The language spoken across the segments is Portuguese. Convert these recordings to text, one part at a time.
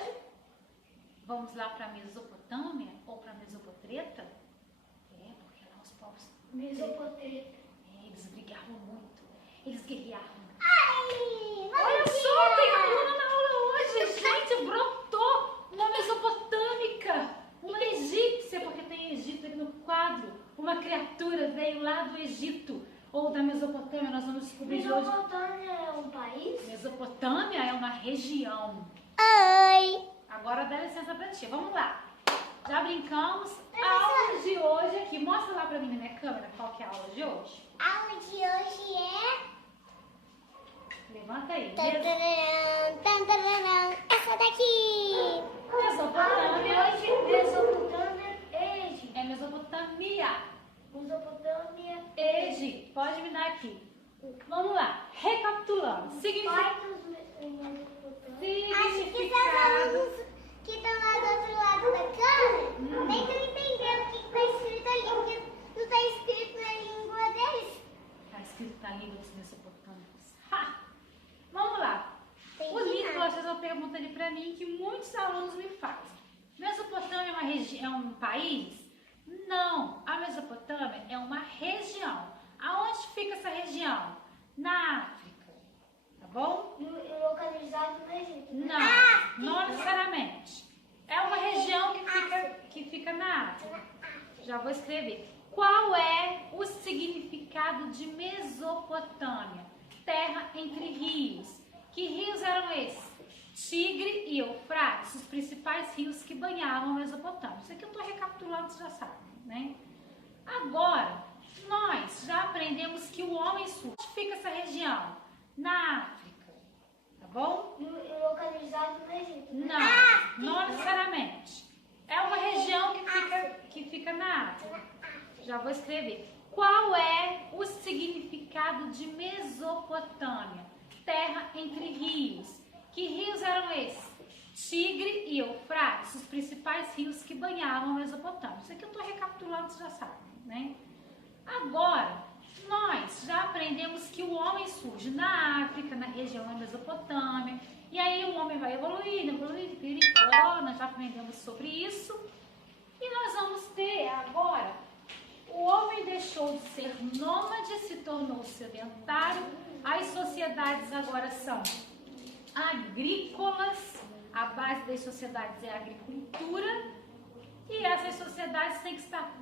hoje? Vamos lá para Mesopotâmia ou para Mesopotreta? Porque lá os povos... Mesopotreta. Eles brigavam muito, eles guerreavam. Ai, Olha só, tem aluna na aula hoje, gente, brotou uma mesopotâmica, uma egípcia, porque tem Egito ali no quadro. Uma criatura veio lá do Egito ou da Mesopotâmia, nós vamos descobrir de hoje. Mesopotâmia é um país? Mesopotâmia é uma região. Oi. Agora dá licença pra ti, vamos lá. Já brincamos. A aula de hoje aqui, mostra lá pra mim na minha câmera qual que é a aula de hoje. A aula de hoje é... Levanta aí. Essa daqui. Mesopotâmia. Mesopotâmia, Egito. É Mesopotâmia. Mesopotâmia, Egito. Pode me dar aqui. Vamos lá. Recapitulando. Significado. Acho que os alunos que estão lá do outro lado da câmera nem estão entendendo o que está escrito ali, porque não está escrito na língua deles. Está escrito na língua dos mesopotâmicos. Ha! Vamos lá. Tem O Nicolas fez uma pergunta ali para mim que muitos alunos me fazem. Mesopotâmia é um país? Não. A Mesopotâmia é uma região. Aonde fica essa região? Na África. Tá bom? Localizado no Egito. Não necessariamente. É uma região que fica na África. Já vou escrever. Qual é o significado de Mesopotâmia? Terra entre rios. Que rios eram esses? Tigre e Eufrates, os principais rios que banhavam a Mesopotâmia. Isso aqui eu estou recapitulando, você já sabe, né? Agora, nós já aprendemos que o homem surge. Onde fica essa região? Na África. Tá bom? Localizado no Egito. Não necessariamente. É uma região que fica na África. Já vou escrever. Qual é o significado de Mesopotâmia? Terra entre rios. Que rios eram esses? Tigre e Eufrates, os principais rios que banhavam a Mesopotâmia. Isso aqui eu estou recapitulando, você já sabe, né? Agora, nós já aprendemos que o homem surge na África, na região da Mesopotâmia, e aí o homem vai evoluindo, nós já aprendemos sobre isso. E nós vamos ter agora, o homem deixou de ser nômade, se tornou sedentário, as sociedades agora são agrícolas, a base das sociedades é a agricultura, e essas sociedades têm que estar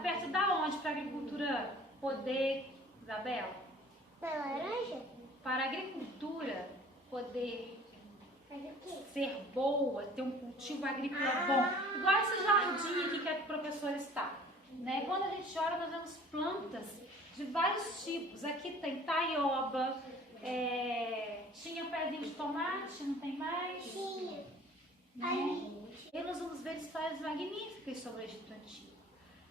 perto da onde para a agricultura poder, Isabela? Da laranja? Para a agricultura poder ser boa, ter um cultivo agrícola bom, igual esse jardim aqui que a professora está, né? Quando a gente olha, nós vemos plantas de vários tipos. Aqui tem taioba, tinha pezinho de tomate, não tem mais? Tinha. Né? E nós vamos ver histórias magníficas sobre o Egito Antigo.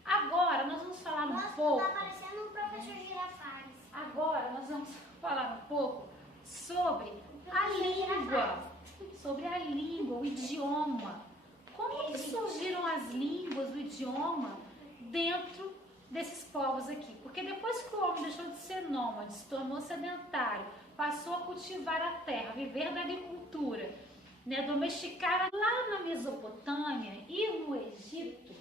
Agora nós vamos falar um pouco. Tá parecendo um professor Girafales. Agora nós vamos falar um pouco sobre a língua, o idioma. Como que surgiram as línguas, o idioma dentro desses povos aqui? Porque depois que o homem deixou de ser nômade, se tornou sedentário, passou a cultivar a terra, viver da agricultura, né, domesticar lá na Mesopotâmia e no Egito,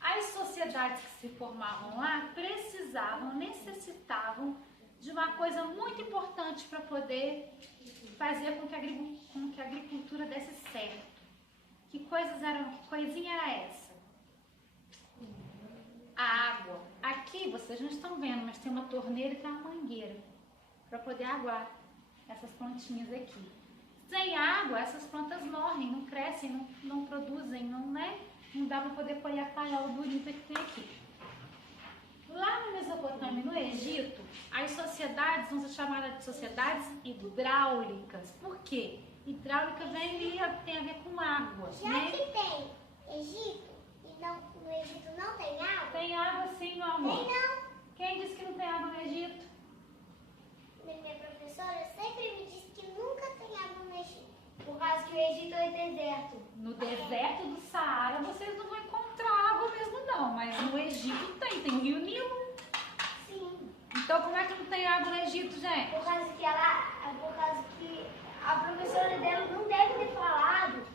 as sociedades que se formavam lá necessitavam de uma coisa muito importante para poder fazer com que a agricultura desse certo. Que coisinha era essa? A água. Aqui vocês não estão vendo, mas tem uma torneira e tem uma mangueira para poder aguar essas plantinhas aqui. Sem água, essas plantas morrem, não crescem, não produzem, não dá para poder colher a taiola bonita que tem aqui. Lá na Mesopotâmia e no Egito, as sociedades vão ser chamadas de sociedades hidráulicas. Por quê? Hidráulica tem a ver com água. Já que tem Egito e no Egito não tem água? Tem água sim, meu amor. Tem não. Quem disse que não tem água no Egito? Minha professora sempre me disse que nunca tem água no Egito. Por causa que o Egito é deserto. No deserto do Saara vocês não vão encontrar água mesmo não, mas no Egito tem o Rio Nilo. Sim. Então como é que não tem água no Egito, gente? Por causa que a professora dela não deve ter falado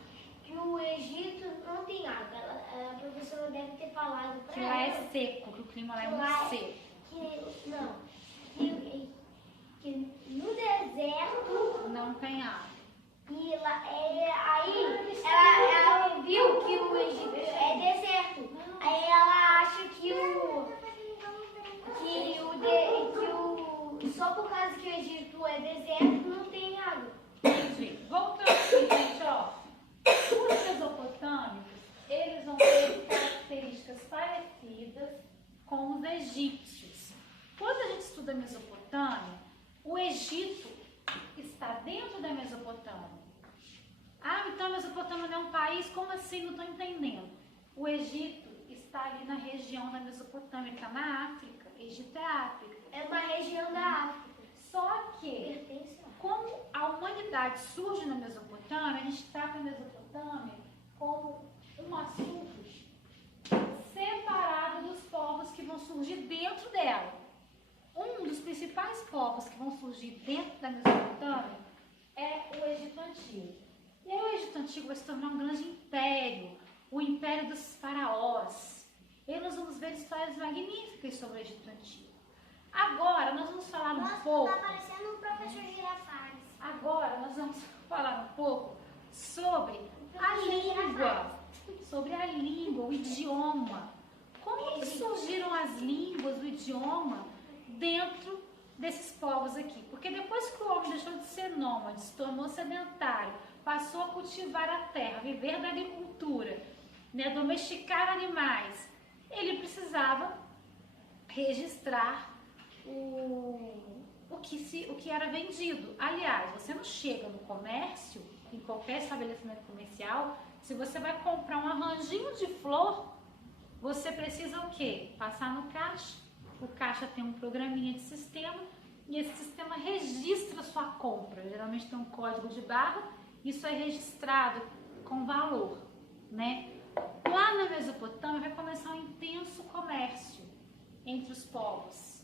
seco, que o clima lá é muito seco. Que no deserto Não tem água. e lá, aí ela viu que o Egito é deserto. Aí ela acha só por causa que o Egito é deserto não tem água. Entendi. Voltando aqui, gente, ó. Os mesopotâmicos, eles vão ter características parecidas com os egípcios. Quando a gente estuda a Mesopotâmia, o Egito está dentro da Mesopotâmia. Ah, então a Mesopotâmia não é um país? Como assim? Não estou entendendo. O Egito está ali na região da Mesopotâmia, está na África. Egito é África. É uma região da África. Só que, como a humanidade surge na Mesopotâmia, a gente trata a Mesopotâmia como um assunto separado dos povos que vão surgir dentro dela. Um dos principais povos que vão surgir dentro da Mesopotâmia é o Egito Antigo. E aí o Egito Antigo vai se tornar um grande império, o império dos faraós. E nós vamos ver histórias magníficas sobre o Egito Antigo. Agora nós vamos falar um pouco. Tá parecendo um professor Girafales. Agora nós vamos falar um pouco sobre a língua. Sobre a língua, o idioma. Como que surgiram as línguas, o idioma dentro desses povos aqui? Porque depois que o homem deixou de ser nômade, se tornou sedentário, passou a cultivar a terra, viver da agricultura, né, domesticar animais, ele precisava registrar o que era vendido. Aliás, você não chega no comércio, em qualquer estabelecimento comercial, se você vai comprar um arranjinho de flor, você precisa o quê? Passar no caixa. O caixa tem um programinha de sistema e esse sistema registra a sua compra. Geralmente tem um código de barra, isso é registrado com valor, né? Lá na Mesopotâmia vai começar um intenso comércio entre os povos.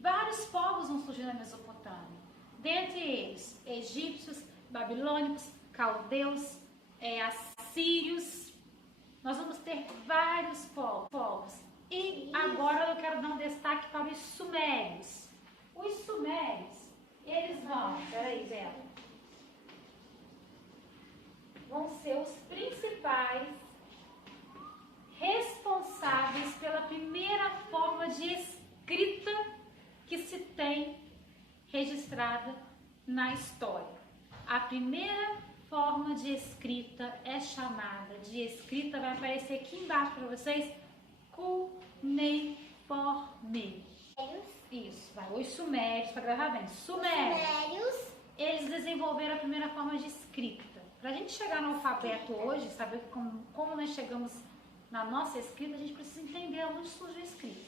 Vários povos vão surgir na Mesopotâmia. Dentre eles, egípcios, babilônicos, caldeus, assírios. Nós vamos ter vários povos. E agora eu quero dar um destaque para os sumérios. Os sumérios, eles vão... Peraí, Bela. Vão ser os principais responsáveis pela primeira forma de escrita que se tem registrada na história. A primeira forma de escrita é chamada de escrita, vai aparecer aqui embaixo para vocês, cuneiforme. Isso, vai. Os sumérios, para gravar bem. Sumérios, eles desenvolveram a primeira forma de escrita. Para a gente chegar no alfabeto hoje, saber como nós chegamos na nossa escrita, a gente precisa entender onde surgiu a escrita.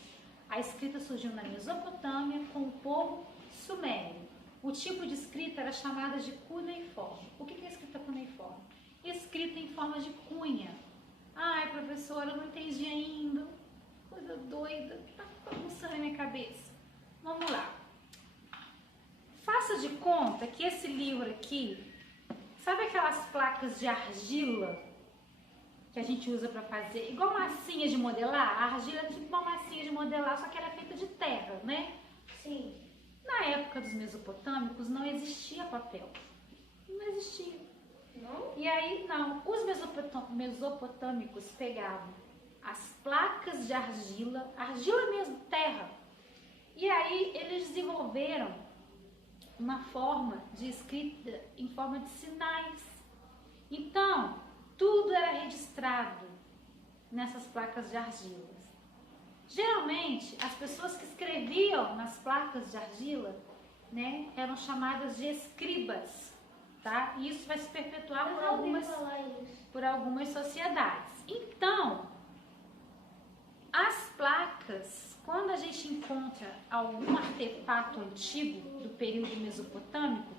A escrita surgiu na Mesopotâmia com o povo sumério. O tipo de escrita era chamada de cuneiforme. O que é escrita cuneiforme? Escrita em forma de cunha. Ai, professora, eu não entendi ainda. Coisa doida, tá bagunçando na minha cabeça. Vamos lá. Faça de conta que esse livro aqui, sabe aquelas placas de argila que a gente usa para fazer, igual massinha de modelar? A argila é tipo uma massinha de modelar, só que era feita de terra, né? Sim. Na época dos mesopotâmicos não existia papel. Não existia. Não? E aí, não. Os mesopotâmicos pegavam as placas de argila, argila mesmo, terra. E aí eles desenvolveram uma forma de escrita em forma de sinais. Então, tudo era registrado nessas placas de argila. Geralmente, as pessoas que escreviam nas placas de argila, né, eram chamadas de escribas, tá? E isso vai se perpetuar por algumas sociedades. Então, as placas, quando a gente encontra algum artefato antigo do período mesopotâmico,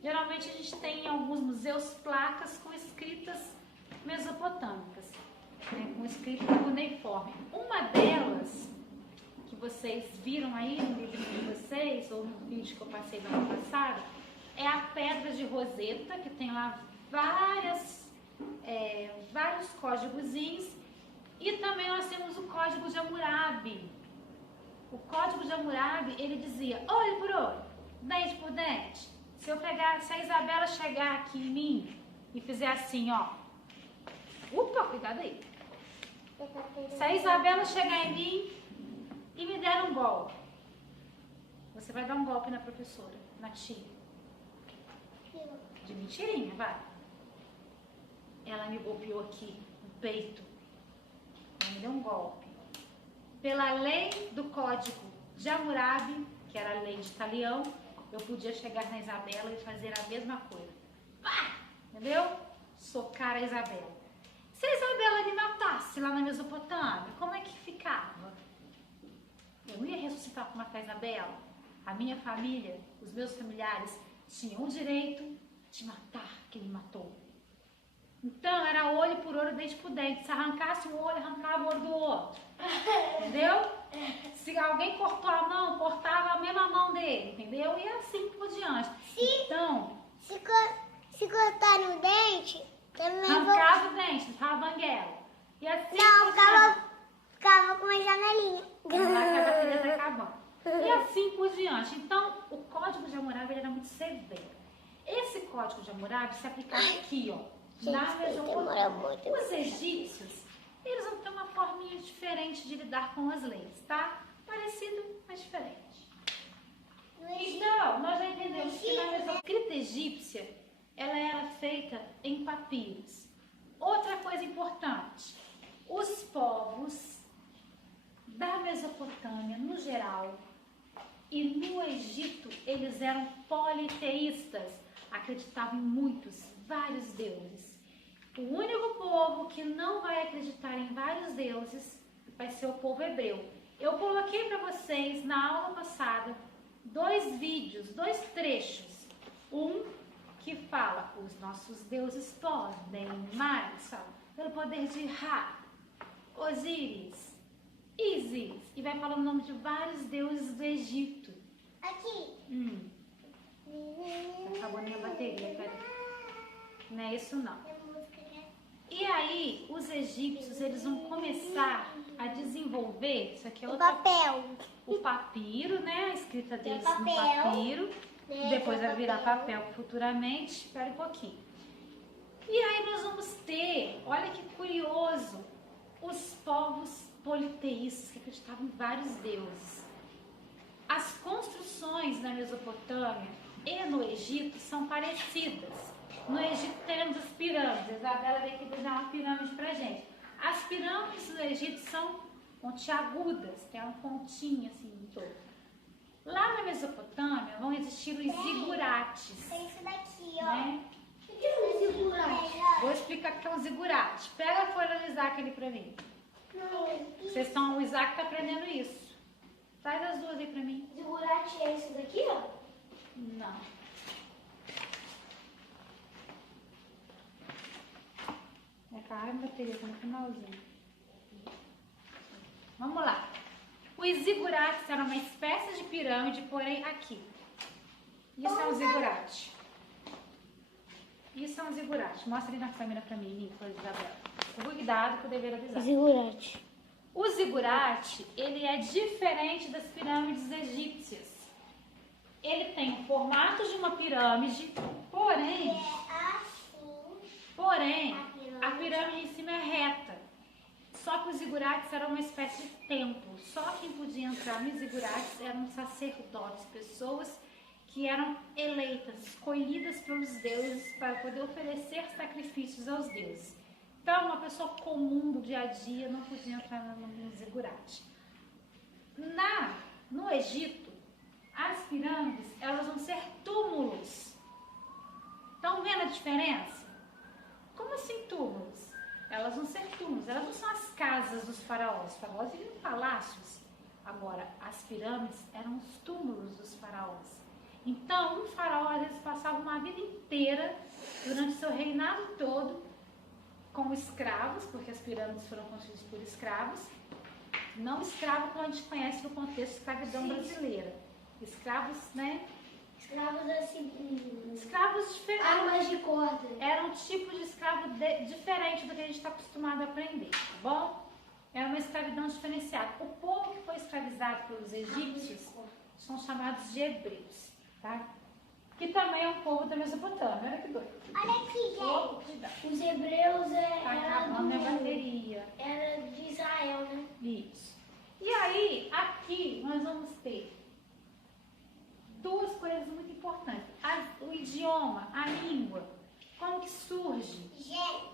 geralmente a gente tem em alguns museus placas com escritas mesopotâmicas, né, com escrita cuneiforme. Uma delas, que vocês viram aí no livro de vocês, ou no vídeo que eu passei no ano passado, é a Pedra de Roseta, que tem lá vários códigozinhos, E também nós temos o Código de Hammurabi. O Código de Hammurabi, ele dizia, olho por olho, dente por dente. Se a Isabela chegar aqui em mim e fizer assim, ó. Opa, cuidado aí. Se a Isabela chegar em mim e me der um golpe, você vai dar um golpe na professora, na tia. De mentirinha, vai. Ela me golpeou aqui, no peito. Ela me deu um golpe. Pela lei do Código de Hammurabi, que era a lei de Talião, eu podia chegar na Isabela e fazer a mesma coisa. Pá! Entendeu? Socar a Isabela. Se a Isabela me matasse lá na Mesopotâmia, como é que ficava? Eu não ia ressuscitar para matar a Isabela. A minha família, os meus familiares, tinham o direito de matar quem me matou. Então, era olho por olho, dente por dente. Se arrancasse um olho, arrancava o olho do outro. Entendeu? Se alguém cortou a mão, cortava a mesma mão dele. Entendeu? E assim por diante. Então, Se cortar no dente, também arrancava o dente, ficava banguela. E assim Não, por diante. ficava com uma janelinha. A bateria tá acabando. E assim por diante. Então, o Código de Hammurabi ele era muito severo. Esse Código de Hammurabi se aplicava aqui, ó. Na Mesopotâmia. Os egípcios, eles vão ter uma forminha diferente de lidar com as leis, tá? Parecido, mas diferente. Então, nós já entendemos que a escrita egípcia, ela era feita em papiros. Outra coisa importante, os povos da Mesopotâmia, no geral, e no Egito, eles eram politeístas, acreditavam em vários deuses. O único povo que não vai acreditar em vários deuses vai ser o povo hebreu. Eu coloquei para vocês na aula passada 2 vídeos, 2 trechos. Um que fala, os nossos deuses podem mais, fala, pelo poder de Ra, Osíris, Ísis, e vai falando o nome de vários deuses do Egito. Aqui. Acabou a minha bateria, peraí. Não é isso não. E aí, os egípcios, eles vão começar a desenvolver, isso aqui é O outra, papel. o papiro, né? A escrita deles no papel. papiro. Depois vai virar papel futuramente. Espera um pouquinho. E aí nós vamos ter, olha que curioso, os povos politeístas que acreditavam em vários deuses. As construções na Mesopotâmia e no Egito são parecidas. No Egito teremos as pirâmides. A Isabela veio aqui desenhar uma pirâmide pra gente. As pirâmides do Egito são pontiagudas, tem uma pontinha assim em torno. Lá na Mesopotâmia vão existir os zigurates. É isso daqui, ó. Né? O que é um zigurate? Vou explicar o que é um zigurate. Pega a folha do Isaac ali pra mim. Vocês estão, o Isaac tá aprendendo isso. Traz as duas aí pra mim. Zigurate é isso daqui, ó? Não. A bateria tá no finalzinho. Vamos lá. Os zigurates eram uma espécie de pirâmide, porém aqui. Isso é um zigurate. Isso é um zigurate. Mostra ali na câmera pra mim, Nicolas, Isabela. Cuidado que eu deveria avisar. Zigurate. O zigurate, ele é diferente das pirâmides egípcias. Ele tem o formato de uma pirâmide, porém, a pirâmide em cima é reta. Só que os zigurates eram uma espécie de templo. Só quem podia entrar nos zigurates eram sacerdotes, pessoas que eram eleitas, escolhidas pelos deuses para poder oferecer sacrifícios aos deuses. Então, uma pessoa comum do dia a dia não podia entrar no zigurate. No Egito, as pirâmides, elas vão ser túmulos. Estão vendo a diferença? Como assim túmulos? Elas vão ser túmulos, elas não são as casas dos faraós. Os faraós viviam em palácios. Agora, as pirâmides eram os túmulos dos faraós. Então, um faraó, às vezes, passava uma vida inteira, durante seu reinado todo, com escravos, porque as pirâmides foram construídas por escravos. Não escravo como a gente conhece no contexto de escravidão brasileira. Escravos, né? Escravos assim. Escravos diferentes. Armas de corda. Era um tipo de escravo diferente do que a gente está acostumado a aprender, tá bom? Era uma escravidão diferenciada. O povo que foi escravizado pelos egípcios são chamados de hebreus, tá? Que também é um povo da Mesopotâmia. Olha que doido. Olha aqui, gente. Os hebreus Tá acabando minha bateria. era de Israel, né? Isso. E aí, aqui, nós vamos ter duas coisas muito importantes. O idioma, a língua. Como que surge? Gente.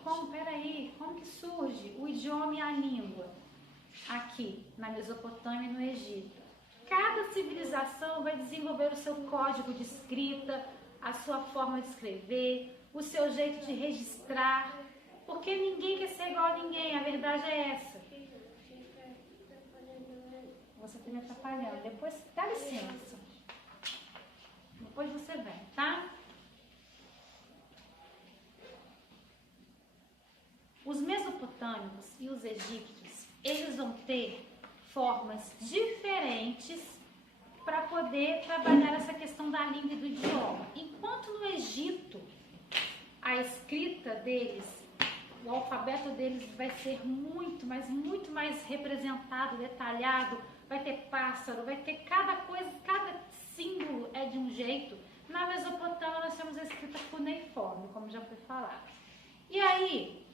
Como que surge o idioma e a língua aqui na Mesopotâmia e no Egito? Cada civilização vai desenvolver o seu código de escrita, a sua forma de escrever, o seu jeito de registrar, porque ninguém quer ser igual a ninguém, a verdade é essa. Você está me atrapalhando. Depois, dá licença. Depois você vem, tá? Os mesopotâmicos e os egípcios, eles vão ter formas diferentes para poder trabalhar essa questão da língua e do idioma. Enquanto no Egito, a escrita deles, o alfabeto deles vai ser muito mais representado, detalhado, vai ter pássaro, vai ter cada coisa, cada símbolo é de um jeito. Na Mesopotâmia nós temos a escrita cuneiforme, como já foi falado. E aí,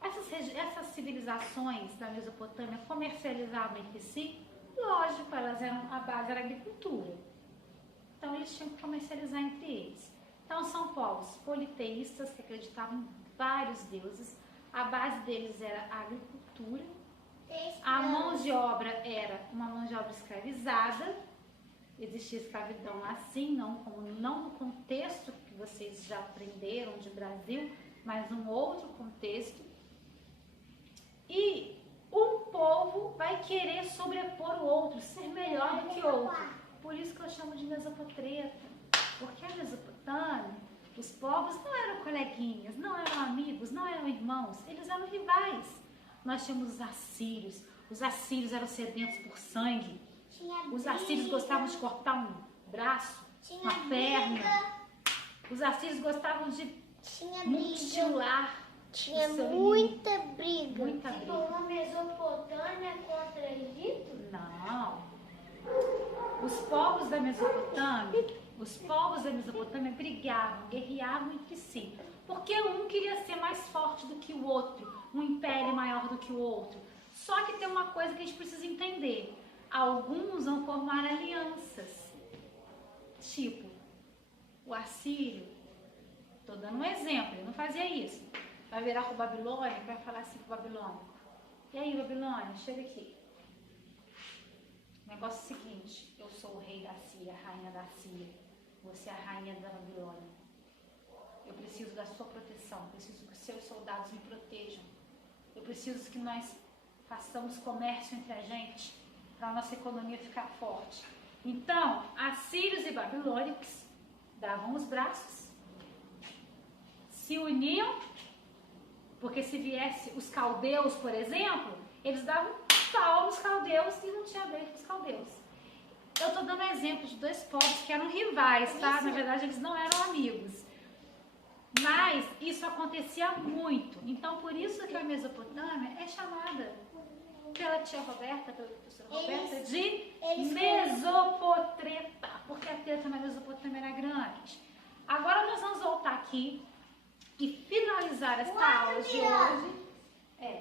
essas civilizações da Mesopotâmia comercializavam entre si, lógico, a base era a agricultura. Então eles tinham que comercializar entre eles. Então são povos politeístas que acreditavam em vários deuses. A base deles era a agricultura. A mão de obra era uma mão de obra escravizada. Existia escravidão assim, não no contexto que vocês já aprenderam de Brasil, mas num outro contexto. E um povo vai querer sobrepor o outro, ser melhor do que o outro. Por isso que eu chamo de Mesopotreta. Porque a Mesopotâmia, os povos não eram coleguinhas, não eram amigos, não eram irmãos, eles eram rivais. Nós tínhamos os assírios eram sedentos por sangue. Os assírios gostavam de cortar um braço, uma perna. Os assírios gostavam de mutilar. Tinha muita briga. Muita briga. Uma Mesopotâmia contra Egito? Não. Os povos da Mesopotâmia brigavam, guerreavam entre si. Porque um queria ser mais forte do que o outro, um império maior do que o outro. Só que tem uma coisa que a gente precisa entender. Alguns vão formar alianças. Tipo, o assírio, estou dando um exemplo, ele não fazia isso. Vai virar com o babilônico, vai falar assim com o babilônico. E aí, Babilônia, chega aqui. O negócio é o seguinte, eu sou o rei da Síria, a rainha da Síria. Você é a rainha da Babilônia. Eu preciso da sua proteção, preciso que os seus soldados me protejam. Eu preciso que nós façamos comércio entre a gente, para a nossa economia ficar forte. Então, assírios e babilônicos davam os braços, se uniam, porque se viesse os caldeus, por exemplo, eles davam pau nos caldeus e não tinha bem com os caldeus. Eu estou dando exemplo de dois povos que eram rivais, tá? Na verdade, eles não eram amigos. Mas isso acontecia muito. Então, por isso que a Mesopotâmia é chamada pela tia Roberta, pela professora Roberta, de Mesopotreta, porque a treta na Mesopotâmia era grande. Agora nós vamos voltar aqui e finalizar esta aula de hoje.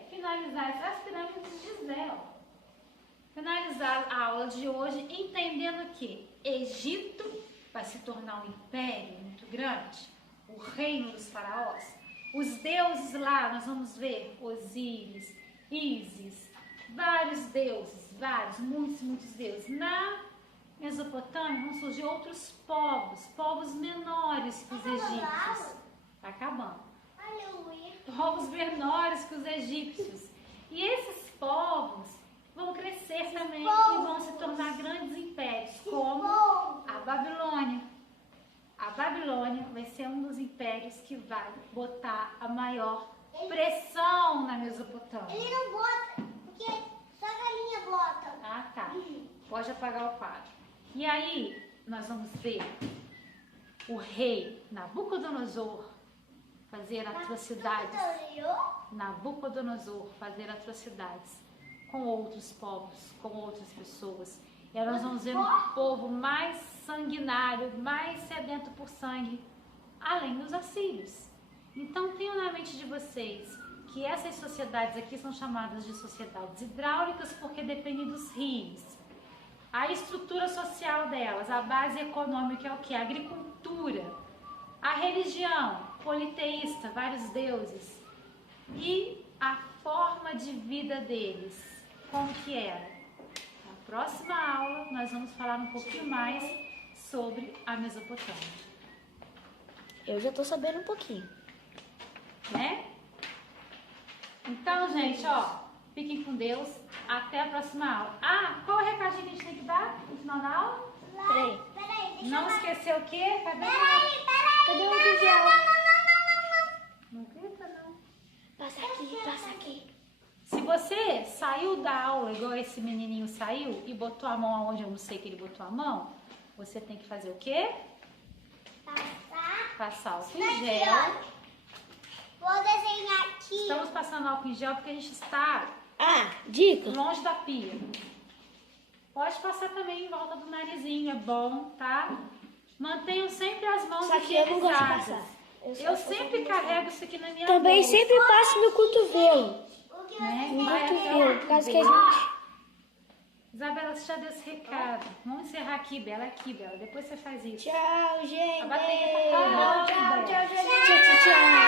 Finalizar as pirâmides de Gizé, ó. Finalizar a aula de hoje entendendo que Egito vai se tornar um império muito grande, o reino dos faraós. Os deuses lá, nós vamos ver Osíris, Ísis, vários deuses, muitos deuses. Na Mesopotâmia vão surgir outros povos menores que os egípcios. Tá acabando. Aleluia. Povos menores que os egípcios. E esses povos vão crescer também e vão se tornar grandes impérios, como a Babilônia. A Babilônia vai ser um dos impérios que vai botar a maior pressão na Mesopotâmia. Ele não bota, porque só a galinha bota. Ah, tá. Pode apagar o quadro. E aí, nós vamos ver o rei Nabucodonosor fazer atrocidades. Nabucodonosor fazer atrocidades com outros povos, com outras pessoas. E aí nós vamos ver um povo mais sanguinário, mais sedento por sangue, além dos assírios. Então tenham na mente de vocês que essas sociedades aqui são chamadas de sociedades hidráulicas porque dependem dos rios. A estrutura social delas, a base econômica é o que? A agricultura. A religião, politeísta, vários deuses. E a forma de vida deles, como que era? Na próxima aula nós vamos falar um pouquinho mais sobre a Mesopotâmia. Eu já tô sabendo um pouquinho. Né? Então, gente, ó, fiquem com Deus. Até a próxima aula. Ah, qual é o recadinho que a gente tem que dar no final da aula? Peraí. Não esquecer o quê? Cadê? Cadê o álcool gel? Não grita, não. Passa aqui, passa aqui. Se você saiu da aula, igual esse menininho saiu, e botou a mão aonde eu não sei que ele botou a mão, você tem que fazer o quê? Passar álcool em gel. Vou desenhar aqui. Estamos passando álcool em gel porque a gente está Ah, dica. longe da pia. Pode passar também em volta do narizinho, é bom, tá? Mantenham sempre as mãos Só que eu não gosto de higienizadas. passar. Eu sempre carrego isso aqui na minha Também bolsa, sempre passo no cotovelo. O que né? No Vai até o cotovelo, por causa que a beijo. gente... Isabela, você já deu esse recado. Vamos encerrar aqui, Bela. Aqui, Bela. Depois você faz isso. Tchau, gente. A bateria tá acabando, Tchau, Bela. tchau, tchau.